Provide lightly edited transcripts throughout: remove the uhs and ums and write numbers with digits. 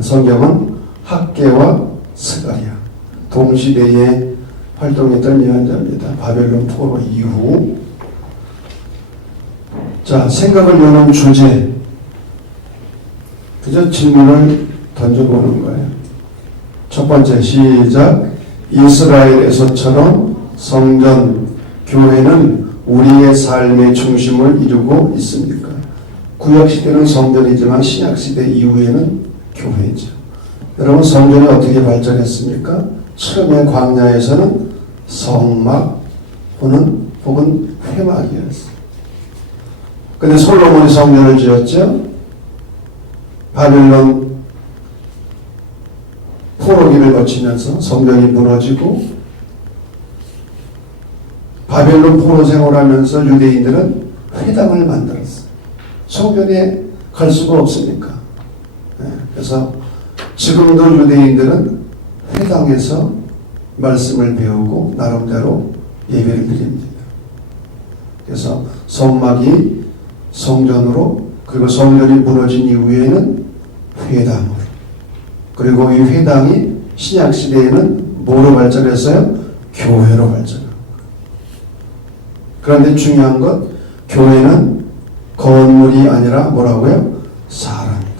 성경은 학개와 스가랴 동시대에 활동했던 예언자입니다. 바벨론 포로 이후. 자, 생각을 여는 주제. 그저 질문을 던져보는 거예요. 첫 번째, 시작. 이스라엘에서처럼 성전, 교회는 우리의 삶의 중심을 이루고 있습니까? 구약시대는 성전이지만 신약시대 이후에는 교회죠. 여러분, 성전이 어떻게 발전했습니까? 처음에 광야에서는 성막 혹은 회막이었어요. 근데 솔로몬이 성전을 지었죠. 바벨론 포로기를 거치면서 성전이 무너지고, 바벨론 포로 생활하면서 유대인들은 회당을 만들었어요. 성전에 갈 수가 없으니까. 그래서 지금도 유대인들은 회당에서 말씀을 배우고 나름대로 예배를 드립니다. 그래서 성막이 성전으로, 그리고 성전이 무너진 이후에는 회당으로, 그리고 이 회당이 신약시대에는 뭐로 발전했어요? 교회로 발전합니다. 그런데 중요한 것, 교회는 건물이 아니라 뭐라고요? 사람이다.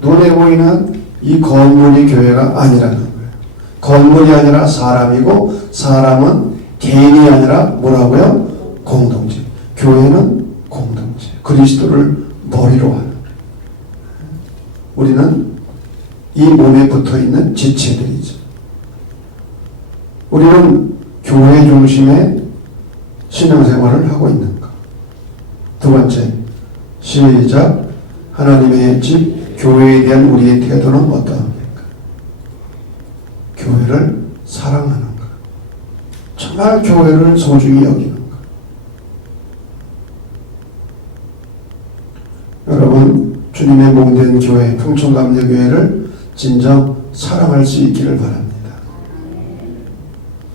눈에 보이는 이 건물이 교회가 아니라는 거예요. 건물이 아니라 사람이고, 사람은 개인이 아니라 뭐라고요? 공동체. 교회는 공동체. 그리스도를 머리로 하는. 우리는 이 몸에 붙어있는 지체들이죠. 우리는 교회 중심의 신앙생활을 하고 있는가? 두 번째, 시작. 하나님의 집 교회에 대한 우리의 태도는 어떠합니까? 교회를 사랑하는가? 정말 교회를 소중히 여기는가? 여러분, 주님의 몸된 교회, 평촌감리교회를 진정 사랑할 수 있기를 바랍니다.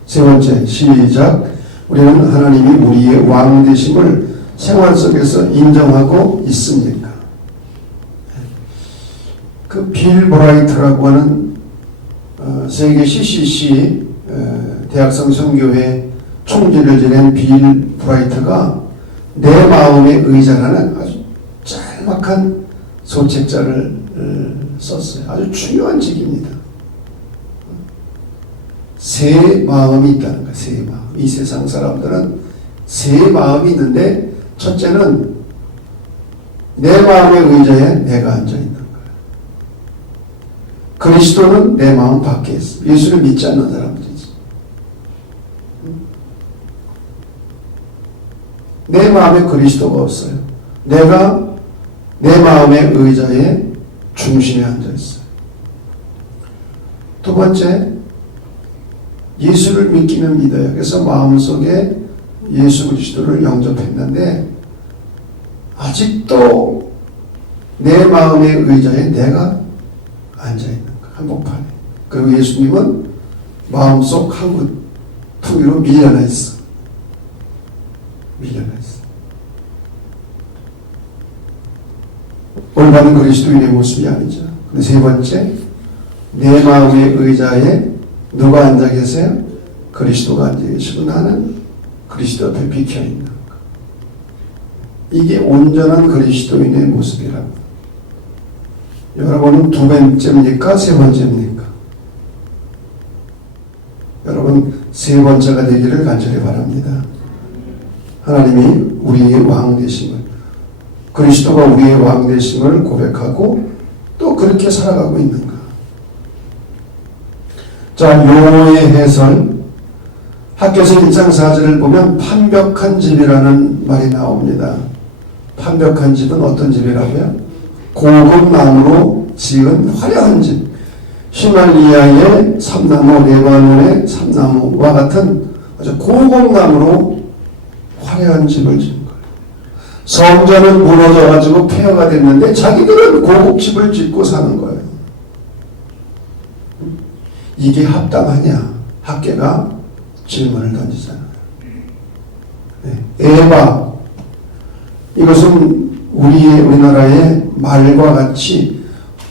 세 번째, 시작. 우리는 하나님이 우리의 왕 되심을 생활 속에서 인정하고 있습니까? 그 빌 브라이트라고 하는 세계 CCC 대학생 선교회 총재를 지낸 빌 브라이트가 내 마음의 의자라는 아주 짤막한 소책자를 썼어요. 아주 중요한 책입니다. 세 마음이 있다는 거예요. 세 마음. 이 세상 사람들은 세 마음이 있는데, 첫째는 내 마음의 의자에 내가 앉아있는 거예요. 그리스도는 내 마음 밖에 있어. 예수를 믿지 않는 사람들이지. 내 마음에 그리스도가 없어요. 내가 내 마음의 의자에 중심에 앉아있어요. 두 번째, 예수를 믿기는 믿어요. 그래서 마음속에 예수 그리스도를 영접했는데 아직도 내 마음의 의자에 내가 앉아있는 거야. 한복판에. 그리고 예수님은 마음속 한 투기로 밀려나 있어. 밀려나 있어. 올바른 그리스도인의 모습이 아니죠. 근데 세 번째, 내 마음의 의자에 누가 앉아 계세요? 그리스도가 앉아 계시고 나는 그리스도 앞에 비켜 있는 것. 이게 온전한 그리스도인의 모습이라고. 여러분은 두 번째입니까? 세 번째입니까? 여러분 세 번째가 되기를 간절히 바랍니다. 하나님이 우리의 왕 되심을, 그리스도가 우리의 왕 되심을 고백하고 또 그렇게 살아가고 있는가? 자, 용어의 해설. 학교에서 1장 4절을 보면 판벽한 집이라는 말이 나옵니다. 판벽한 집은 어떤 집이라고요? 고급 나무로 지은 화려한 집. 히말리아의 삼나무, 레바논의 삼나무와 같은 아주 고급 나무로 화려한 집을 지은 거예요. 성전은 무너져가지고 폐허가 됐는데 자기들은 고급 집을 짓고 사는 거예요. 이게 합당하냐? 학계가 질문을 던지잖아요. 네. 에바, 이것은 우리나라의 말과 같이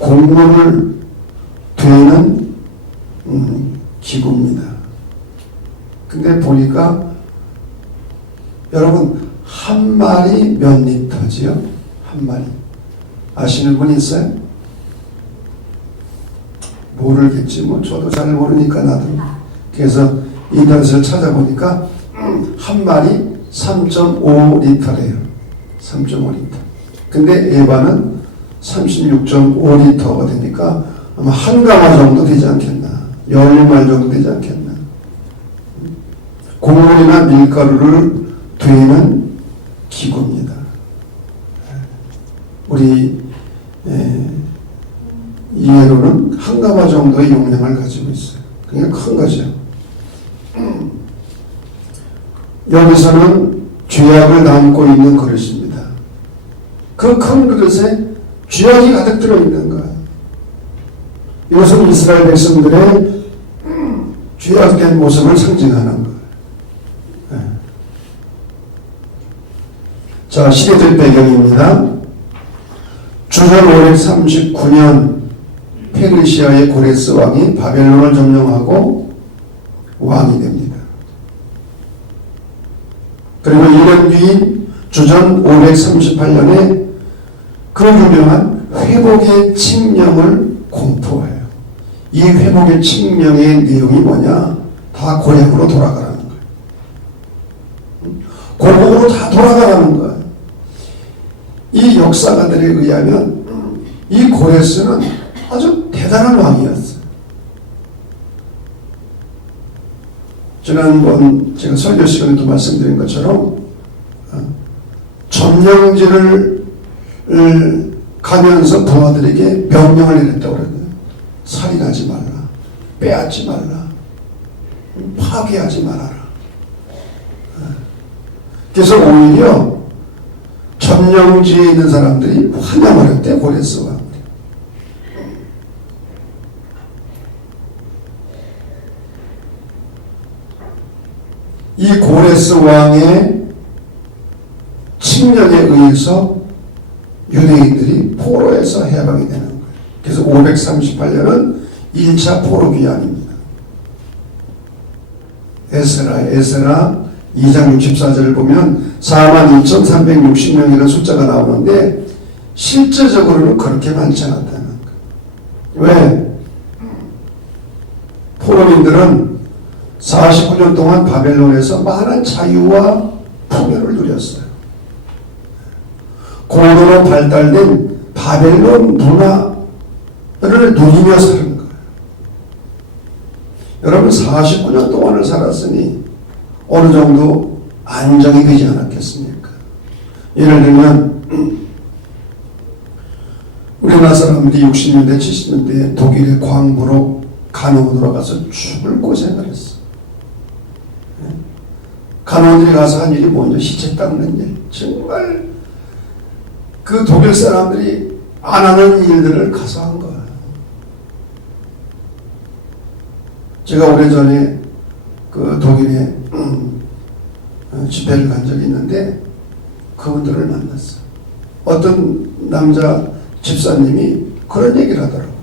곡물을 되는 기구입니다. 근데 보니까 여러분 한 마리 몇 리터지요? 한 마리 아시는 분 있어요? 모르겠지 뭐 저도 잘 모르니까 나도. 그래서 인터넷을 찾아보니까 한 마리 3.5리터래요. 3.5리터. 근데 에바는 36.5리터가 되니까 아마 한 가마 정도 되지 않겠나. 10마리 정도 되지 않겠나. 곡물이나 밀가루를 되는 기구입니다. 우리 이해로는 한 가마 정도의 용량을 가지고 있어요. 그냥 큰 거죠. 여기서는 죄악을 담고 있는 그릇입니다. 그 큰 그릇에 죄악이 가득 들어있는 거예요. 이것은 이스라엘 백성들의 죄악된 모습을 상징하는 거예요. 자, 시대적 배경입니다. 주전 539년 페르시아의 고레스 왕이 바벨론을 점령하고 왕이 됩니다. 그리고 1년 뒤인 주전 538년에 그 유명한 회복의 칙령을 공포해요. 이 회복의 칙령의 내용이 뭐냐? 다 고향으로 돌아가라는 거예요. 고국으로 다 돌아가라는 거예요. 이 역사가들에 의하면 이 고레스는 아주 대단한 왕이었어요. 지난번 제가 설교 시간에도 말씀드린 것처럼 점령지를 가면서 부하들에게 명령을 내렸다고 그러거든요. 살인하지 말라, 빼앗지 말라, 파괴하지 말아라. 그래서 오히려 점령지에 있는 사람들이 환영을 했대, 고레스 왕. 이 고레스 왕의 칙령에 의해서 유대인들이 포로에서 해방이 되는 거예요. 그래서 538년은 1차 포로 귀환입니다. 에스라 2장 64절을 보면 42,360명이라는 숫자가 나오는데 실제적으로는 그렇게 많지 않았다는 거예요. 왜? 포로민들은 49년 동안 바벨론에서 많은 자유와 풍요를 누렸어요. 고도로 발달된 바벨론 문화를 누리며 사는 거예요. 여러분 49년 동안을 살았으니 어느 정도 안정이 되지 않았겠습니까? 예를 들면 우리나라 사람들이 60년대 70년대에 독일의 광부로 간호원으로 가서 죽을 고생을 했어. 간호원들이 가서 한 일이 뭐냐? 시체 닦는 일. 정말 그 독일 사람들이 안 하는 일들을 가서 한 거예요. 제가 오래전에 그 독일에 집회를 간 적이 있는데 그분들을 만났어요. 어떤 남자 집사님이 그런 얘기를 하더라고요.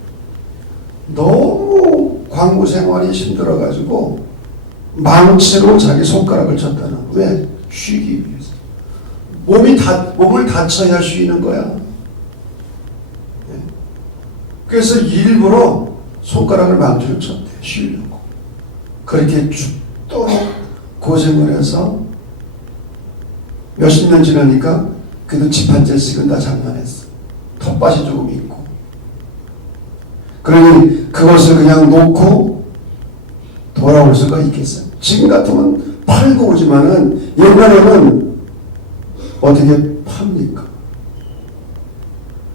너무 광부 생활이 힘들어가지고 망치로 자기 손가락을 쳤다는 거예요. 왜? 쉬기 위해서. 몸을 다쳐야 쉬는 거야. 그래서 일부러 손가락을 망치로 쳤대. 쉬려고. 그렇게 죽도록 고생을 해서 몇십 년 지나니까 그래도 집 한 채씩은 다 장만했어. 텃밭이 조금 있고. 그러니 그것을 그냥 놓고 돌아올 수가 있겠어요. 지금 같으면 팔고 오지만은 옛날에는 어떻게 팝니까?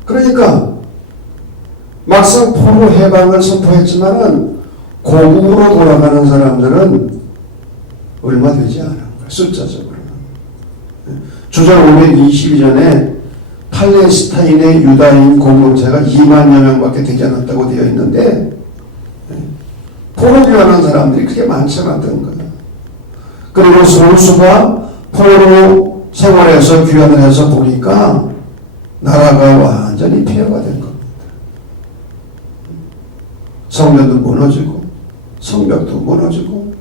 그러니까 막상 포로 해방을 선포했지만은 고국으로 돌아가는 사람들은 얼마 되지 않은 거예요. 숫자적으로는. 주전 522년에 팔레스타인의 유다인 공동체가 2만여 명밖에 되지 않았다고 되어 있는데 포로 귀환한 사람들이 그렇게 많지 않았던 거예요. 그리고 소수가 포로 생활에서 귀환을 해서 보니까 나라가 완전히 폐허가 된 겁니다. 성전도 무너지고 성벽도 무너지고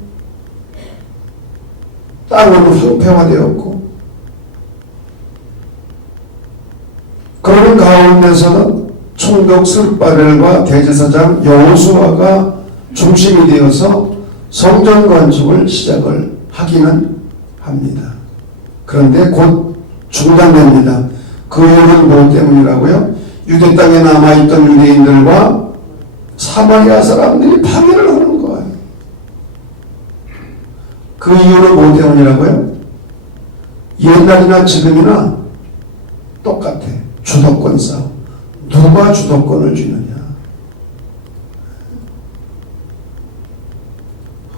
땅은 황폐화되었고, 그러는 가운데서는 총독 스룹바벨과 대제사장 여호수아가 중심이 되어서 성전 건축을 시작을 하기는 합니다. 그런데 곧 중단됩니다. 그 이유는 무엇 때문이라고요? 유대 땅에 남아있던 유대인들과 사마리아 사람들이 파괴를 하는 거예요. 그 이유는 무엇 때문이라고요? 옛날이나 지금이나 똑같아. 주도권 싸움. 누가 주도권을 쥐느냐.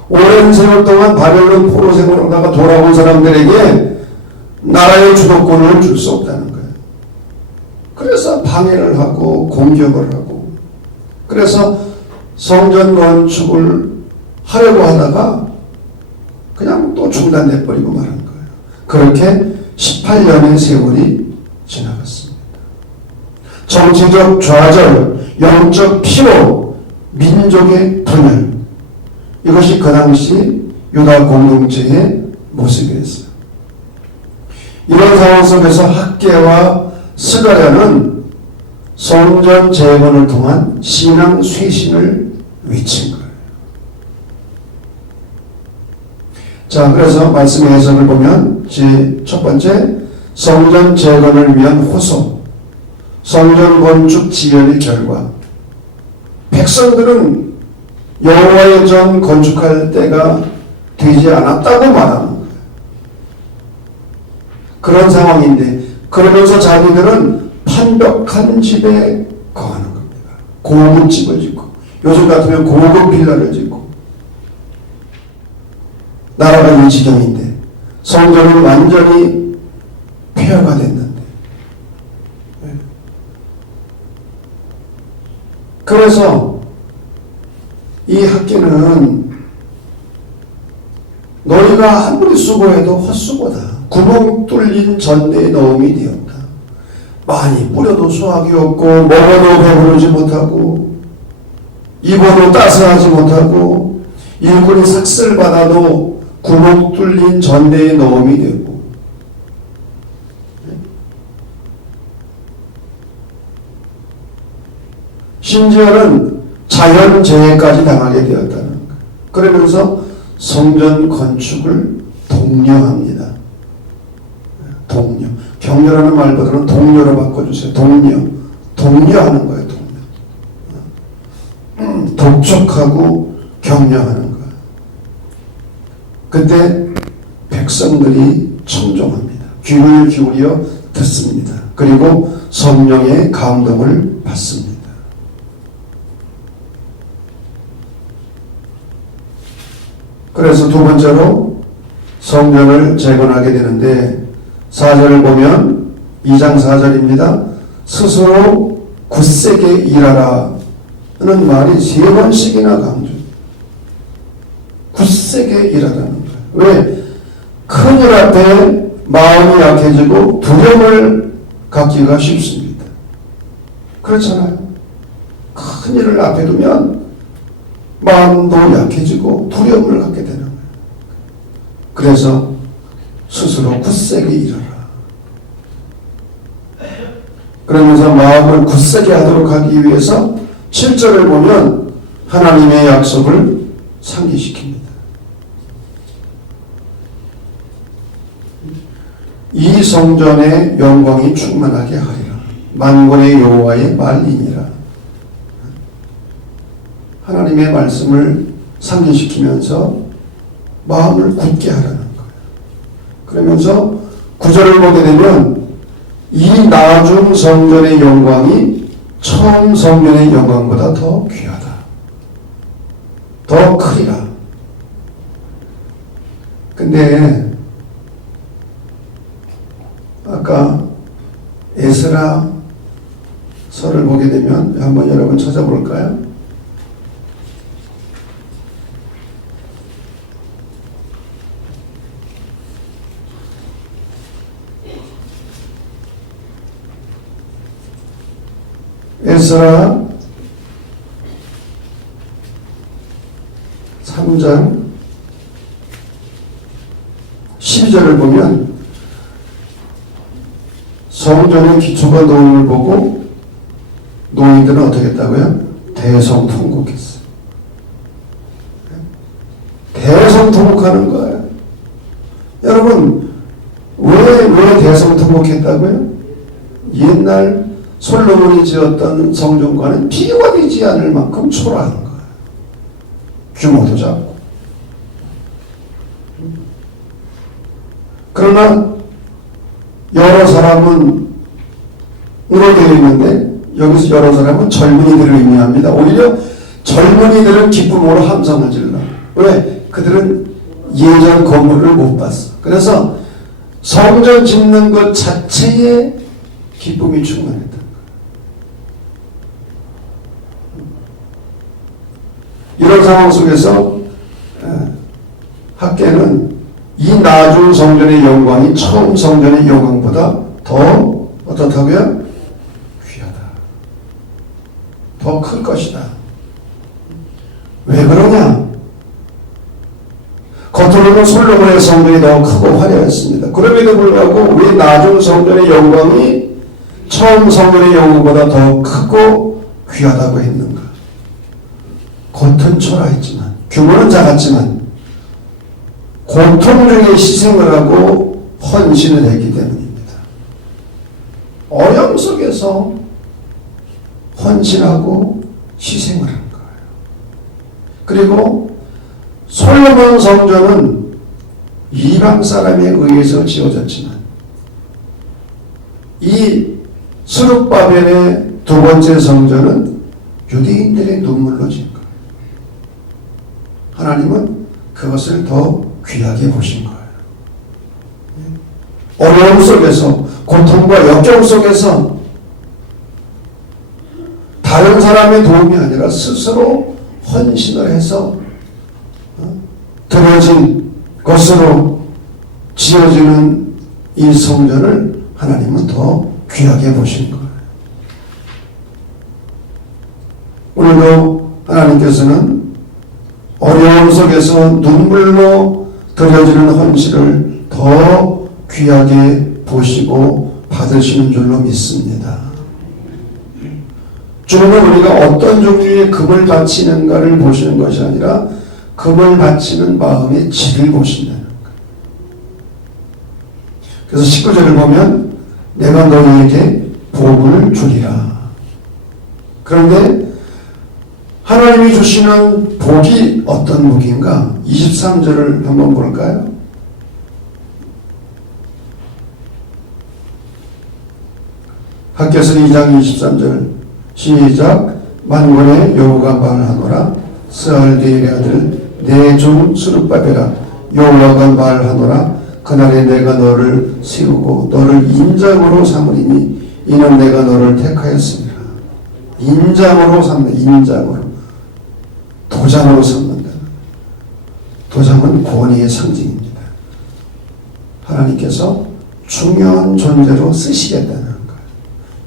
오랜 세월 동안 바벨론 포로 생활하다가 돌아온 사람들에게 나라의 주도권을 줄 수 없다는 거예요. 그래서 방해를 하고 공격을 하고, 그래서 성전 건축을 하려고 하다가 그냥 또 중단돼 버리고 말한 거예요. 그렇게 18년의 세월이 지나갔습니다. 정치적 좌절, 영적 피로, 민족의 분열, 이것이 그 당시 유다 공동체의 모습이었어요. 이런 상황 속에서 학개와 스가랴는 성전 재건을 통한 신앙 쇄신을 외친 거예요. 자, 그래서 말씀의 해석을 보면 첫 번째, 성전 재건을 위한 호소, 성전 건축 지연의 결과. 백성들은 여호와의 전 건축할 때가 되지 않았다고 말하는 거예요. 그런 상황인데, 그러면서 자기들은 판벽한 집에 거하는 겁니다. 고급 집을 짓고, 요즘 같으면 고급 빌라를 짓고, 나라가 이 지경인데 성전은 완전히 폐허가 됐는데, 그래서 이 학계는 너희가 아무리 수고해도 헛수고다. 구멍 뚫린 전대에 넣음이 되었다. 많이 뿌려도 수확이 없고, 먹어도 배부르지 못하고, 입어도 따스하지 못하고, 일꾼이 삭슬 받아도 구멍 뚫린 전대에 넣음이 되고, 심지어는 자연재해까지 당하게 되었다는 거예요. 그러면서 성전 건축을 독려합니다. 독려. 격려라는 말보다는 독려로 바꿔주세요. 독려하는 거예요. 독촉하고 격려하는 거예요. 그때 백성들이 청종합니다. 귀를 기울여 듣습니다. 그리고 성령의 감동을 받습니다. 그래서 두 번째로 성전을 재건하게 되는데, 4절을 보면 2장 4절입니다. 스스로 굳세게 일하라 는 말이 3번씩이나 강조. 굳세게 일하라는 거예요. 왜? 큰일 앞에 마음이 약해지고 두려움을 갖기가 쉽습니다. 그렇잖아요. 큰일을 앞에 두면 마음도 약해지고 두려움을 갖게 되는 거예요. 그래서 스스로 굳세게 일하라. 그러면서 마음을 굳세게 하도록 하기 위해서 7절을 보면 하나님의 약속을 상기시킵니다. 이 성전의 영광이 충만하게 하리라. 만군의 여호와의 말이니라. 하나님의 말씀을 상기시키면서 마음을 굳게 하라는 거예요. 그러면서 9절을 보게 되면 이 나중 성전의 영광이 처음 성전의 영광보다 더 귀하다. 더 크리라. 근데 아까 에스라 서를 보게 되면 한번 여러분 찾아볼까요? 에스라 성전의 기초가 놓임을 보고 노인들은 어떻게 했다고요? 대성통곡했어요. 대성통곡하는 거예요. 여러분, 왜 대성통곡했다고요? 옛날 솔로몬이 지었던 성전과는 비교가 되지 않을 만큼 초라한 거예요. 규모도 작고. 그러나 여러 사람은 으로 되어 있는데 여기서 여러 사람은 젊은이들을 의미합니다. 오히려 젊은이들은 기쁨으로 함성을 질러. 왜? 그들은 예전 건물을 못 봤어. 그래서 성전 짓는 것 자체에 기쁨이 충만했다. 이런 상황 속에서 학계는 이 나중 성전의 영광이 처음 성전의 영광보다 더 어떻다고요? 귀하다. 더 클 것이다. 왜 그러냐? 겉으로는 솔로몬의 성전이 더 크고 화려했습니다. 그럼에도 불구하고 왜 나중 성전의 영광이 처음 성전의 영광보다 더 크고 귀하다고 했는가? 겉은 초라했지만, 규모는 작았지만 고통 중에 희생을 하고 헌신을 했기 때문입니다. 어려움 속에서 헌신하고 희생을 한 거예요. 그리고 솔로몬 성전은 이방 사람에 의해서 지어졌지만 이 스룹바벨의 두 번째 성전은 유대인들의 눈물로 지은 거예요. 하나님은 그것을 더 귀하게 보신 거예요. 어려움 속에서, 고통과 역경 속에서 다른 사람의 도움이 아니라 스스로 헌신을 해서 드려진 것으로 지어지는 이 성전을 하나님은 더 귀하게 보신 거예요. 오늘도 하나님께서는 어려움 속에서 눈물로 드려지는 헌신을 더 귀하게 보시고 받으시는 줄로 믿습니다. 주님은 우리가 어떤 종류의 금을 바치는가를 보시는 것이 아니라 금을 바치는 마음의 질을 보신다는 거예요. 그래서 19절을 보면 내가 너희에게 복을 주리라. 그런데 하나님이 주시는 복이 어떤 복인가? 23절을 한번 볼까요? 학개서 2장 23절 시작. 만군의 여호와가 말하노라. 스알디엘의 아들 내 종 스룹바벨아 여호와가 말하노라. 그날에 내가 너를 세우고 너를 인장으로 삼으리니 이는 내가 너를 택하였습니다. 인장으로 삼는, 인장으로. 도장으로 삼는다. 도장은 권위의 상징입니다. 하나님께서 중요한 존재로 쓰시겠다는 거예요.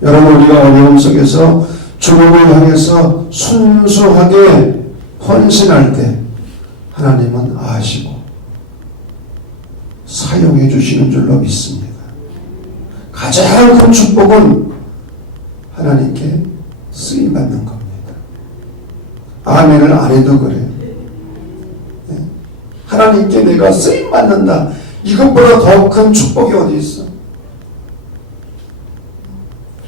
여러분, 우리가 어려움 속에서 주님을 향해서 순수하게 헌신할 때 하나님은 아시고 사용해 주시는 줄로 믿습니다. 가장 큰 축복은 하나님께 쓰임받는 겁니다. 아멘을 안 해도 그래요. 하나님께 내가 쓰임받는다. 이것보다 더 큰 축복이 어디 있어?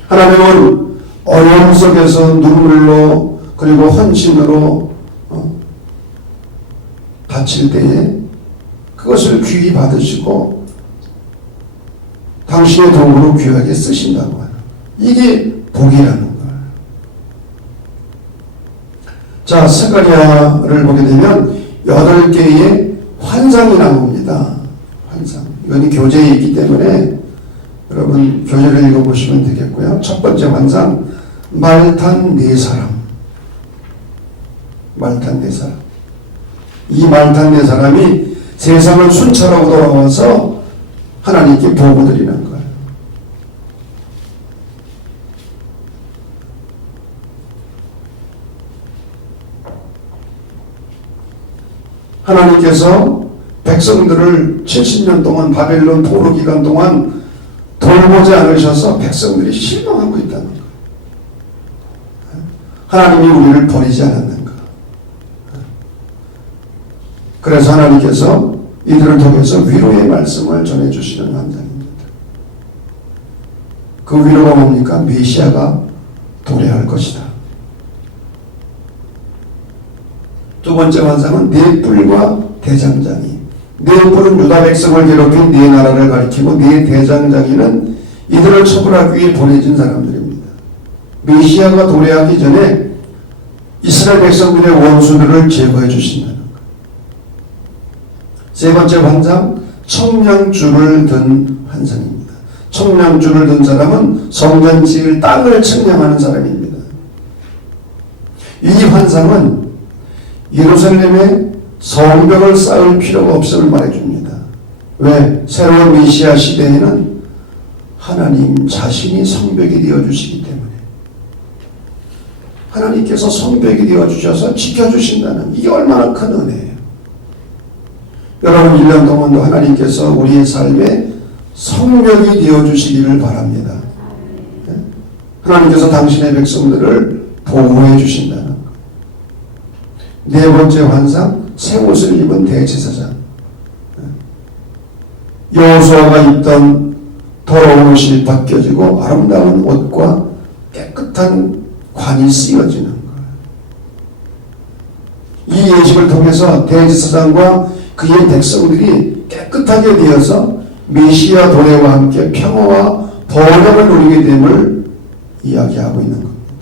하나님은 어려움 속에서 눈물로 그리고 헌신으로 바칠 때에 그것을 귀히 받으시고 당신의 도구로 귀하게 쓰신다고 하는, 이게 복이라는 거예요. 자, 스가랴를 보게 되면 8개의 환상이 나옵니다. 환상. 이건 교재에 있기 때문에 여러분 교재를 읽어보시면 되겠고요. 첫 번째 환상, 말탄 네 사람. 말탄 네 사람. 이 말탄 네 사람이 세상을 순찰하고 돌아와서 하나님께 보고드리는 거예요. 하나님께서 백성들을 70년 동안 바벨론 포로 기간 동안 돌 돌보지 않으셔서 백성들이 실망하고 있다는 거예요. 하나님이 우리를 버리지 않았는가. 그래서 하나님께서 이들을 통해서 위로의 말씀을 전해주시는 환상입니다. 그 위로가 뭡니까? 메시아가 도래할 것이다. 두 번째 환상은 네 뿔과 대장장이. 네 뿔은 유다 백성을 괴롭힌 네 나라를 가리키고 네 대장장이는 이들을 처벌하기 위해 보내진 사람들입니다. 메시아가 도래하기 전에 이스라엘 백성들의 원수들을 제거해 주신다는 것. 세 번째 환상, 청량줄을 든 환상입니다. 청량줄을 든 사람은 성전 지을 땅을 측량하는 사람입니다. 이 환상은 예루살렘에 성벽을 쌓을 필요가 없음을 말해줍니다. 왜? 새로운 메시아 시대에는 하나님 자신이 성벽이 되어주시기 때문에 하나님께서 성벽이 되어주셔서 지켜주신다는, 이게 얼마나 큰 은혜예요. 여러분 1년 동안도 하나님께서 우리의 삶에 성벽이 되어주시기를 바랍니다. 하나님께서 당신의 백성들을 보호해 주신다는 것. 네 번째 환상, 새 옷을 입은 대제사장. 여호수아가 입던 더러운 옷이 벗겨지고 아름다운 옷과 깨끗한 관이 쓰여지는 거예요. 이 예식을 통해서 대제사장과 그의 백성들이 깨끗하게 되어서 메시아 도래와 함께 평화와 번영을 누리게 됨을 이야기하고 있는 겁니다.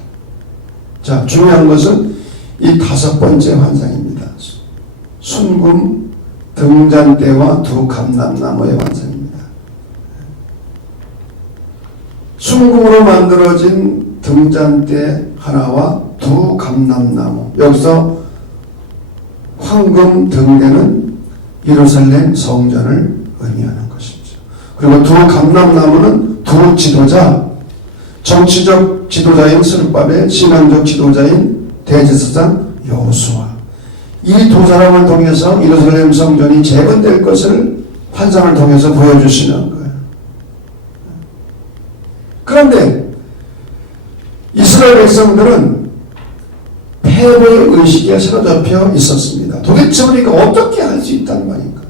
자, 중요한 것은 이 다섯 번째 환상입니다. 순금 등잔대와 두 감람나무의 환상입니다. 순금으로 만들어진 등잔대 하나와 두 감람나무. 여기서 황금 등대는 예루살렘 성전을 의미하는 것이죠. 그리고 두 감람나무는 두 지도자, 정치적 지도자인 스룹바벨, 신앙적 지도자인 대제사장 여호수아. 이 두 사람을 통해서 예루살렘 성전이 재건될 것을 환상을 통해서 보여주시는 거예요. 그런데 이스라엘 백성들은 패배의 의식에 사로잡혀 있었습니다. 도대체 우리가 어떻게 할 수 있단 말인가?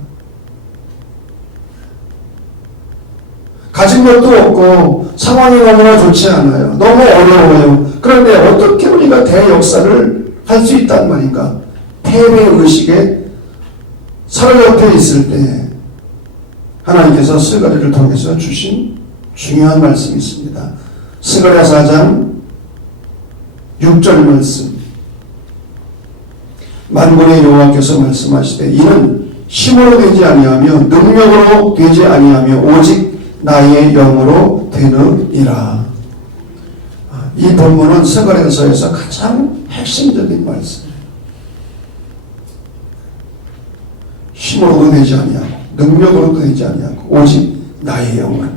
가진 것도 없고 상황이 너무나 좋지 않아요. 너무 어려워요. 그런데 어떻게 우리가 대역사를 할 수 있단 말인가? 패배의 의식에 사로잡혀 있을 때 하나님께서 스가랴를 통해서 주신 중요한 말씀이 있습니다. 스가랴 4장 6절 말씀. 만군의 여호와께서 말씀하시되 이는 힘으로 되지 아니하며 능력으로 되지 아니하며 오직 나의 영으로 되느니라. 이 본문은 스가랴서에서 가장 핵심적인 말씀이에요. 힘으로도 되지 아니하고 능력으로도 되지 아니하고 오직 나의 영은.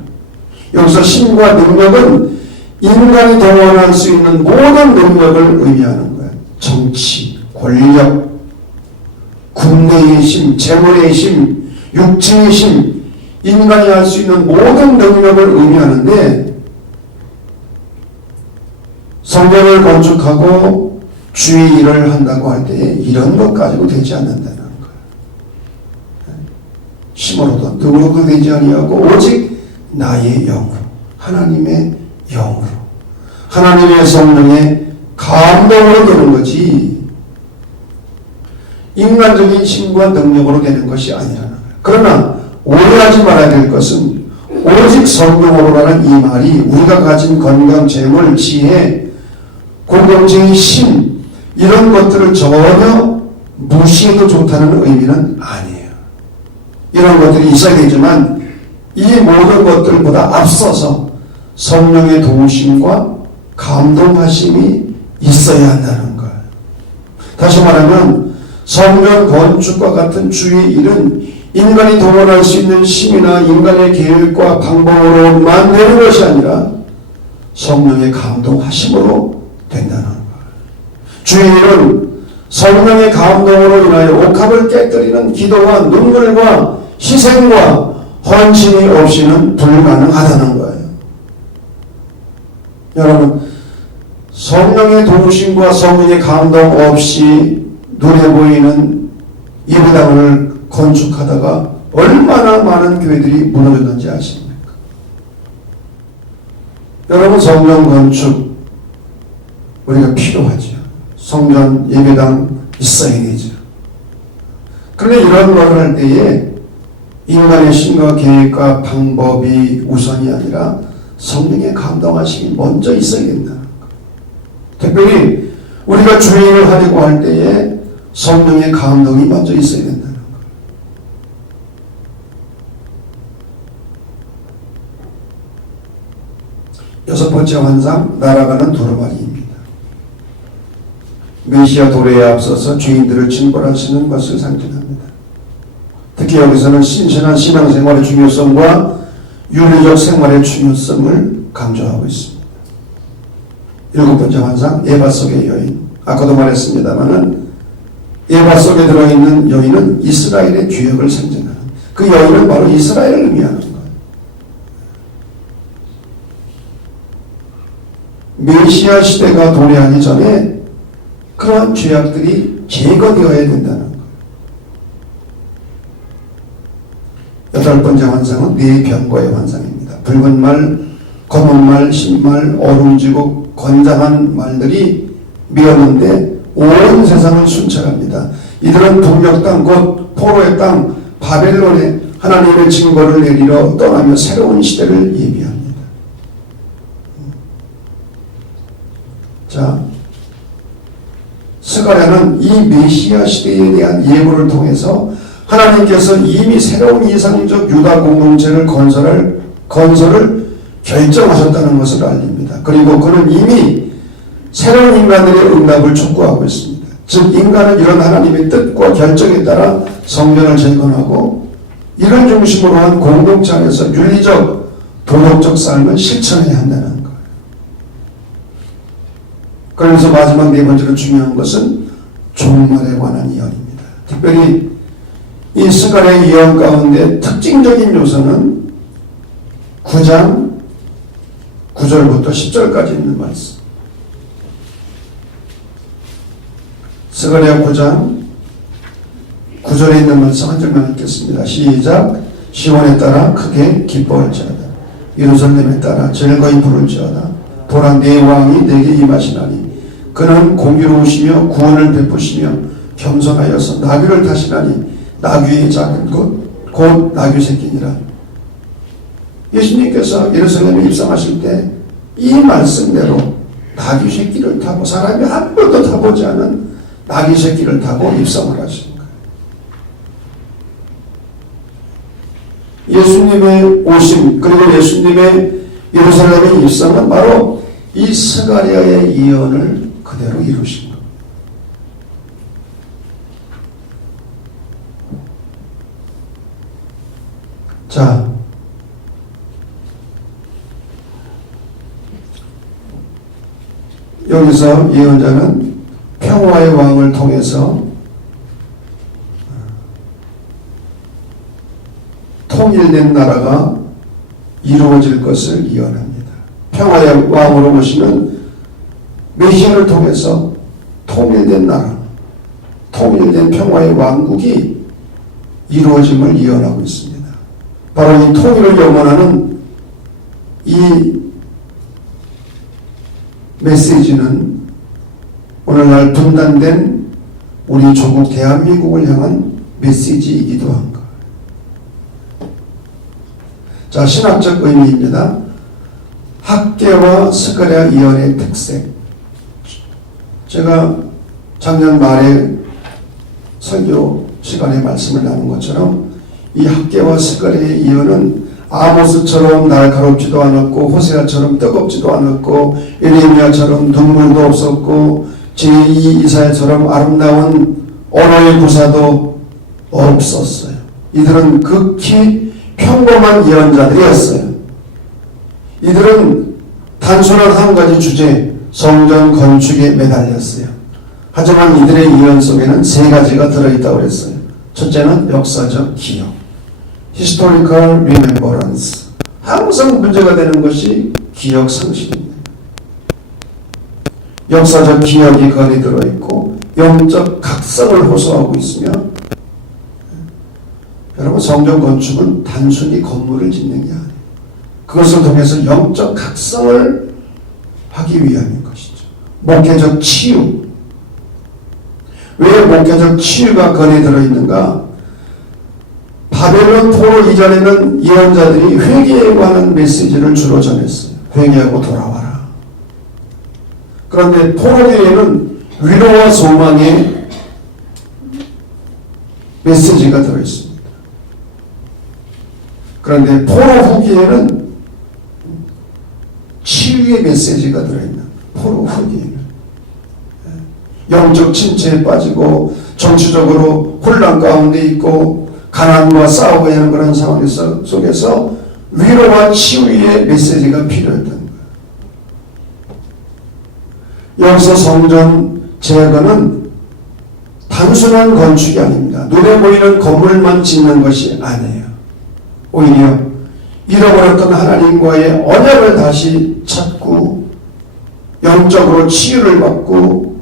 여기서 힘과 능력은 인간이 동원할 수 있는 모든 능력을 의미하는 거예요. 정치, 권력, 군대의 힘, 재물의 힘, 육체의 힘, 인간이 할 수 있는 모든 능력을 의미하는데 성전을 건축하고 주의 일을 한다고 할 때 이런 것 가지고 되지 않는다는 거예요. 힘으로도 능으로도 되지 아니하고 오직 나의 영으로, 하나님의 영으로, 하나님의 성령의 감동으로 되는 거지 인간적인 힘과 능력으로 되는 것이 아니라는 거예요. 그러나 오해하지 말아야 될 것은 오직 성령으로라는 이 말이 우리가 가진 건강, 재물, 지혜, 공동체의 힘 이런 것들을 전혀 무시해도 좋다는 의미는 아니에요. 이런 것들이 있어야 되지만 이 모든 것들보다 앞서서 성령의 도우심과 감동하심이 있어야 한다는 거예요. 다시 말하면 성전 건축과 같은 주의 일은 인간이 동원할 수 있는 힘이나 인간의 계획과 방법으로만 되는 것이 아니라 성령의 감동하심으로 된다는 거예요. 주의 일은 성령의 감동으로 인하여 옥합을 깨뜨리는 기도와 눈물과 희생과 헌신이 없이는 불가능하다는 거예요. 여러분, 성령의 도우심과 성령의 감동 없이 눈에 보이는 예배당을 건축하다가 얼마나 많은 교회들이 무너졌는지 아십니까? 여러분, 성령 건축 우리가 필요하죠. 성전 예배당 있어야 되죠. 그런데 이런 걸 할 때에 인간의 신과 계획과 방법이 우선이 아니라 성령의 감동하심이 먼저 있어야 된다는 것. 특별히 우리가 주인을 하려고 할 때에 성령의 감동이 먼저 있어야 된다는 것. 여섯 번째 환상, 날아가는 두루마리입니다. 메시아 도래에 앞서서 죄인들을 징벌하시는 것을 상징합니다. 특히 여기서는 신실한 신앙생활의 중요성과 윤리적 생활의 중요성을 강조하고 있습니다. 일곱 번째 환상, 에바 속의 여인. 아까도 말했습니다마는 에바 속에 들어있는 여인은 이스라엘의 죄악을 상징하는, 그 여인은 바로 이스라엘을 의미하는 거예요. 메시아 시대가 도래하기 전에 그러한 죄악들이 제거되어야 된다는 거예요. 여덟 번째 환상은 네 병거의 환상입니다. 붉은 말, 검은 말, 흰말, 어lum지고 건장한 말들이 미었는데 온 세상을 순찰합니다. 이들은 북녘 땅, 곧 포로의 땅, 바벨론에 하나님의 징벌을 내리러 떠나며 새로운 시대를 예비합니다. 자, 스가랴는 이 메시아 시대에 대한 예고를 통해서 하나님께서 이미 새로운 이상적 유다 공동체를 건설을 결정하셨다는 것을 알립니다. 그리고 그는 이미 새로운 인간들의 응답을 촉구하고 있습니다. 즉 인간은 이런 하나님의 뜻과 결정에 따라 성전을 재건하고 이런 중심으로 한 공동체 안에서 윤리적, 도덕적 삶을 실천해야 한다는 거예요. 그래서 마지막 네 번째로 중요한 것은 종말에 관한 예언입니다. 특별히 이 스가랴의 예언 가운데 특징적인 요소는 9장 9절부터 10절까지 있는 말씀. 스가랴 9장 9절에 있는 말씀 한 절만 읽겠습니다. 시작. 시온에 따라 크게 기뻐할지어다. 예루살렘에 따라 즐거이 부를지어다. 보라, 내 왕이 내게 임하시나니 그는 공의로우시며 구원을 베푸시며 겸손하여서 나귀를 타시나니 나귀의 작은 것 곧 나귀 새끼니라. 예수님께서 예루살렘에 입성하실 때 이 말씀대로 나귀 새끼를 타고, 사람이 한 번도 타보지 않은 나귀 새끼를 타고 입성을 하신 거예요. 예수님의 오심, 그리고 예수님의 예루살렘의 입성은 바로 이 스가랴의 예언을 그대로 이루신 겁니다. 자, 여기서 예언자는 평화의 왕을 통해서 통일된 나라가 이루어질 것을 예언합니다. 평화의 왕으로 오시는 메시아를 통해서 통일된 나라, 통일된 평화의 왕국이 이루어짐을 예언하고 있습니다. 바로 이 통일을 영원하는 이 메시지는 오늘날 분단된 우리 조국 대한민국을 향한 메시지이기도 한 것. 자, 신학적 의미입니다. 학계와 스가랴 예언의 특색. 제가 작년 말에 설교 시간에 말씀을 나눈 것처럼 이 학계와 스가랴의 예언은 아모스처럼 날카롭지도 않았고 호세아처럼 뜨겁지도 않았고 에레미야처럼 눈물도 없었고 제2 이사야처럼 아름다운 언어의 구사도 없었어요. 이들은 극히 평범한 예언자들이었어요. 이들은 단순한 한 가지 주제, 성전 건축에 매달렸어요. 하지만 이들의 예언 속에는 세 가지가 들어있다고 그랬어요. 첫째는 역사적 기억, historical remembrance. 항상 문제가 되는 것이 기억 상실입니다. 역사적 기억이 거기 들어있고 영적 각성을 호소하고 있으며, 여러분 성전 건축은 단순히 건물을 짓는 게 아니에요. 그것을 통해서 영적 각성을 하기 위함인 것이죠. 목회적 치유. 왜 목회적 치유가 거기 들어있는가? 바벨론 포로 이전에는 예언자들이 회개에 관한 메시지를 주로 전했어요. 회개하고 돌아와라. 그런데 포로기에는 위로와 소망의 메시지가 들어있습니다. 그런데 포로 후기에는 치유의 메시지가 들어있는, 포로 후기에는 영적 침체에 빠지고 정치적으로 혼란 가운데 있고 가난과 싸워야 하는 그런 상황 속에서 위로와 치유의 메시지가 필요했던 거예요. 여기서 성전 재건은 단순한 건축이 아닙니다. 눈에 보이는 건물만 짓는 것이 아니에요. 오히려 잃어버렸던 하나님과의 언약을 다시 찾고 영적으로 치유를 받고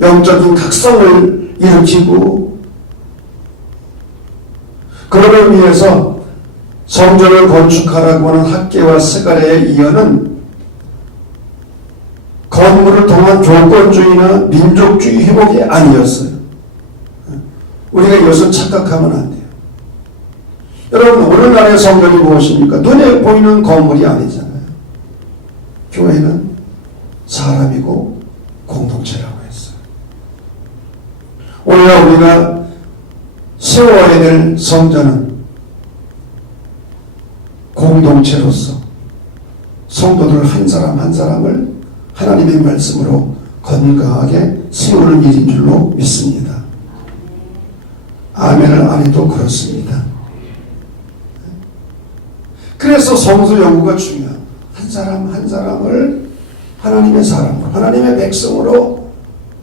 영적인 각성을 일으키고, 그러기 위해서 성전을 건축하라고 하는 학계와 스가랴의 이언은 건물을 통한 조건주의나 민족주의 회복이 아니었어요. 우리가 이것을 착각하면 안 돼요. 여러분, 오늘날의 성전이 무엇입니까? 눈에 보이는 건물이 아니잖아요. 교회는 사람이고 공동체라고 했어요. 오늘 우리가 세워야 될 성전은 공동체로서 성도들 한 사람 한 사람을 하나님의 말씀으로 건강하게 세우는 일인 줄로 믿습니다. 아멘을 안 해도 그렇습니다. 그래서 성소 연구가 중요한, 한 사람 한 사람을 하나님의 사람으로, 하나님의 백성으로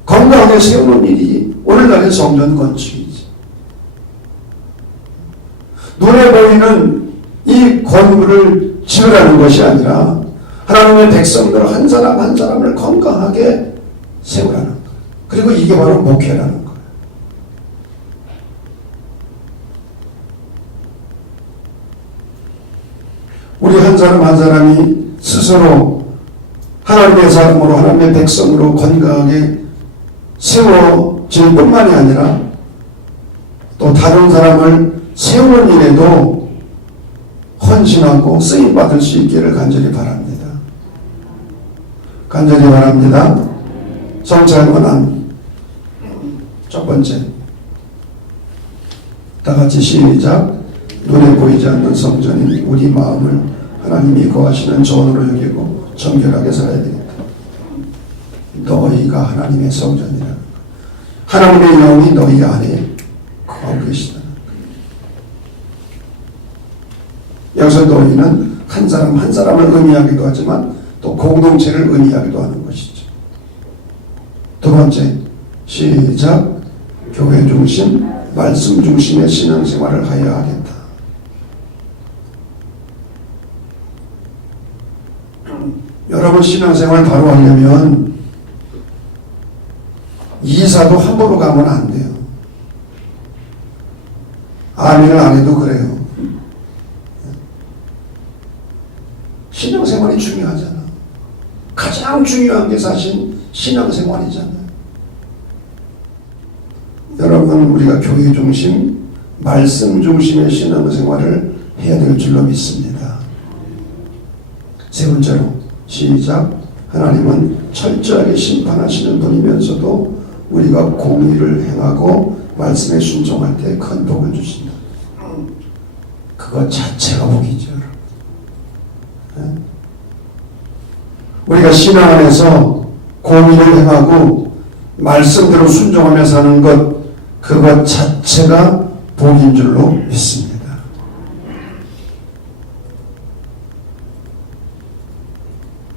건강하게 세우는 일이 오늘날의 성전 건축이지. 눈에 보이는 이 건물을 지으라는 것이 아니라 하나님의 백성들 한 사람 한 사람을 건강하게 세우라는 거예요. 그리고 이게 바로 목회라는 거예요. 우리 한 사람 한 사람이 스스로 하나님의 사람으로, 하나님의 백성으로 건강하게 세워질 뿐만이 아니라 또 다른 사람을 세우는 일에도 헌신하고 쓰임받을 수 있기를 간절히 바랍니다. 간절히 바랍니다. 성찰 권한 첫 번째, 다 같이 시작. 눈에 보이지 않는 성전인 우리 마음을 하나님이 거하시는 전으로 여기고 정결하게 살아야 되겠다. 너희가 하나님의 성전이라. 하나님의 영이 너희 안에 거하고 계시다. 여기서 너희는 한 사람 한 사람을 의미하기도 하지만 또 공동체를 의미하기도 하는 것이죠. 두 번째, 시작. 교회 중심, 말씀 중심의 신앙생활을 하여야 하겠다. 여러분, 신앙생활 바로 하려면 이사도 함부로 가면 안 돼요. 아멘을 안 해도 그래요. 신앙생활이 중요하잖아. 가장 중요한 게 사실 신앙생활이잖아요. 여러분, 우리가 교회 중심, 말씀 중심의 신앙생활을 해야 될 줄로 믿습니다. 세 번째로, 시작. 하나님은 철저하게 심판하시는 분이면서도 우리가 공의를 행하고 말씀에 순종할 때 큰 복을 주신다. 그것 자체가 복이죠. 우리가 신앙 안에서 공의를 행하고 말씀대로 순종하며 사는 것, 그것 자체가 복인 줄로 믿습니다.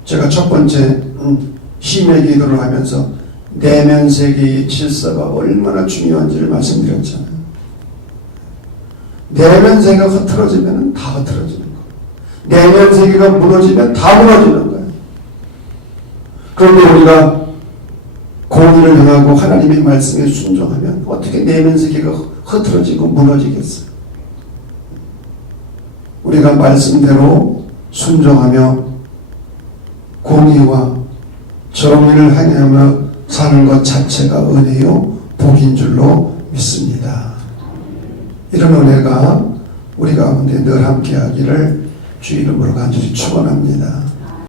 제가 첫 번째 힘의 기도를 하면서 내면 세계의 질서가 얼마나 중요한지를 말씀드렸잖아요. 내면 세계가 흐트러지면 다 흐트러지는 거예요. 내면 세계가 무너지면 다 무너지는 거예요. 그런데 우리가 공의를 행하고 하나님의 말씀에 순종하면 어떻게 내면 세계가 흐트러지고 무너지겠어요? 우리가 말씀대로 순종하며 공의와 정의를 행하며 사는 것 자체가 은혜요 복인 줄로 믿습니다. 이런 은혜가 우리 가운데 늘 함께하기를 주 이름으로 간절히 축원합니다.